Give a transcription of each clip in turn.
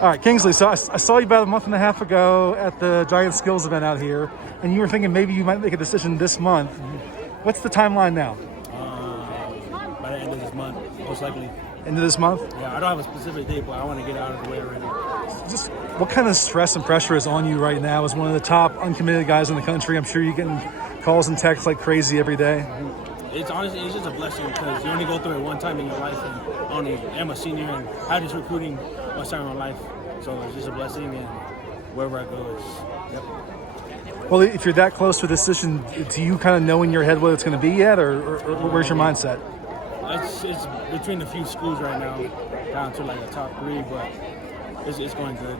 All right, Kingsley, so I saw you about a month and a half ago at the Giant Skills event out here, and you were thinking maybe you might make a decision this month. What's the timeline now? By the end of this month, most likely. End of this month? Yeah, I don't have a specific date, but I want to get out of the way already. Just what kind of stress and pressure is on you right now as one of the top uncommitted guys in the country? I'm sure you're getting calls and texts like crazy every day. It's honestly, it's just a blessing because you only go through it one time in your life, and I'm a senior and I had this recruiting one time in my life, so it's just a blessing, and wherever I go is, yep. Well, if you're that close to a decision, do you kind of know in your head what it's going to be yet, or where's your mindset? It's between a few schools right now, down to like the top 3, but it's going good.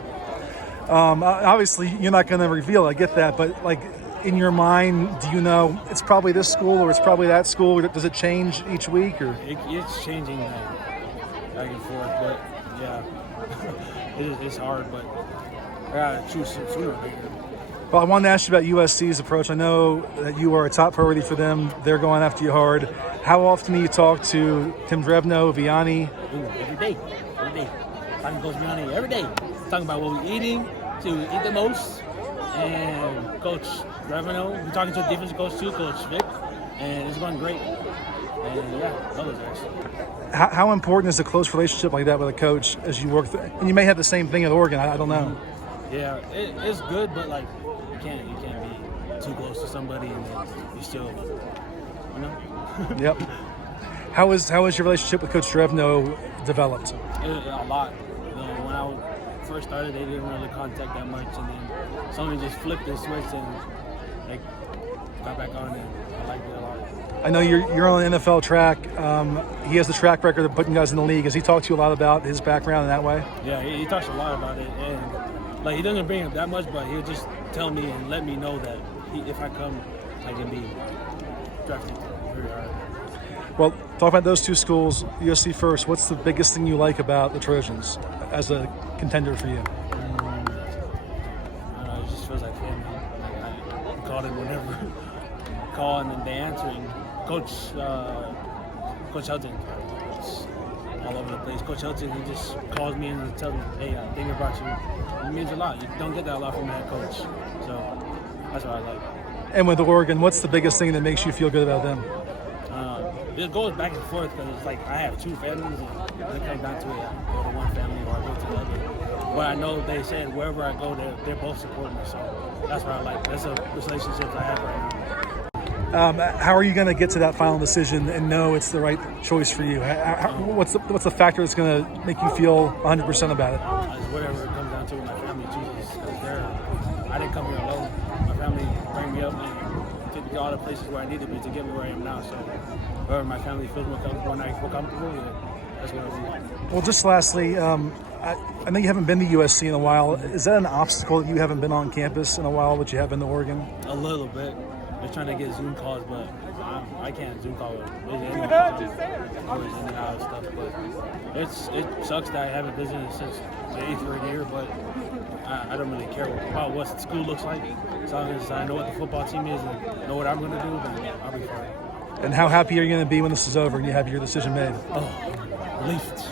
Obviously, you're not going to reveal. I get that, but like in your mind, do you know it's probably this school or it's probably that school? Does it change each week, or it's changing back and forth? But yeah, it's hard, but I gotta choose sooner or later. Well, I wanted to ask you about USC's approach. I know that you are a top priority for them. They're going after you hard. How often do you talk to Tim Drevno, Vianney? Every day. Talking to Coach Vianney every day. Talking about what we're eating, see what we eat the most. And Coach Drevno, we're talking to a defensive coach too, Coach Vic, and it's going great. And yeah, those guys. How important is a close relationship like that with a coach as you work through? And you may have the same thing at Oregon. I don't know. Yeah, it's good, but like you can't be too close to somebody and you still, you know. Yep. How is your relationship with Coach Drevno developed? A lot. You know, when I first started, they didn't really contact that much, and then somebody just flipped the switch and like got back on, and I liked it a lot. I know you're on the NFL track. He has the track record of putting guys in the league. Has he talked to you a lot about his background in that way? Yeah, he talks a lot about it, and like he doesn't bring it that much, but he'll just tell me and let me know that if I come, I can be drafted very hard. Well, talk about those two schools, USC first. What's the biggest thing you like about the Trojans as a contender for you? I don't know, it just feels like family. Like I call them whenever call and then they answer. And Coach Helton, it's all over the place. Coach Helton, he just calls me and tells me, hey, I think about you. It means a lot. You don't get that a lot from that coach. So that's what I like. And with Oregon, what's the biggest thing that makes you feel good about them? It goes back and forth because it's like I have 2 families, and when it comes down to it, I go to one family or I go to the other. But I know they said wherever I go, they're both supporting me, so that's what I like. That's a relationship I have right now. How are you going to get to that final decision and know it's the right choice for you? What's the factor that's going to make you feel 100% about it? Whatever it comes down to, my family chooses. I didn't come here alone. My family bring me up and took me to all the places where I need to be to get me where I am now. So wherever my family feels more comfortable and I feel comfortable, that's what I do. Well, just lastly, I know you haven't been to USC in a while. Is that an obstacle that you haven't been on campus in a while, but you have been to Oregon? A little bit. They're trying to get Zoom calls, but I can't Zoom call with always in and out of stuff. But it sucks that I haven't visited since the 8th grade year, but I don't really care about what the school looks like. As long as I know what the football team is and know what I'm going to do, then I'll be fine. And how happy are you going to be when this is over and you have your decision made? Oh, relieved.